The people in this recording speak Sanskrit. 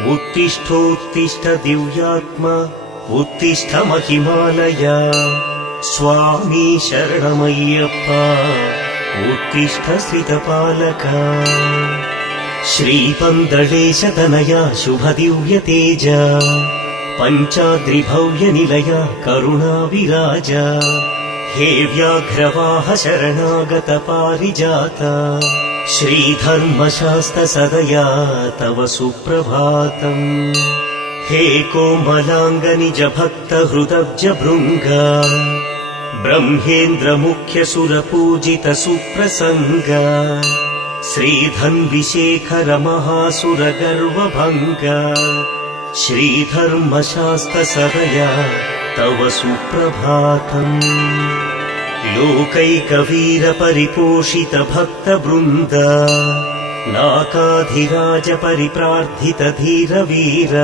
उत्तिष्ठोत्तिष्ठ दिव्यात्मा उत्तिष्ठ महिमालय स्वामी शरणमय्यप्पा उत्तिष्ठ श्रितपालक श्रीपन्दलेशतनया शुभदिव्यतेज पञ्चाद्रिभव्यनिलया करुणाविराज हे व्याघ्रवाह शरणागत पारिजात श्रीधर्मशास्त्रसदया तव सुप्रभातम् हे कोमलाङ्गनिज भक्त हृदब्ज भृङ्ग ब्रह्मेन्द्र मुख्य सुरपूजित सुप्रसङ्ग श्रीधन्विशेखर महासुर गर्वभङ्ग श्रीधर्मशास्त्रसदया तव सुप्रभातम् लोकैकवीर परिपोषित भक्तवृन्द नाकाधिराज परिप्रार्थित धीरवीर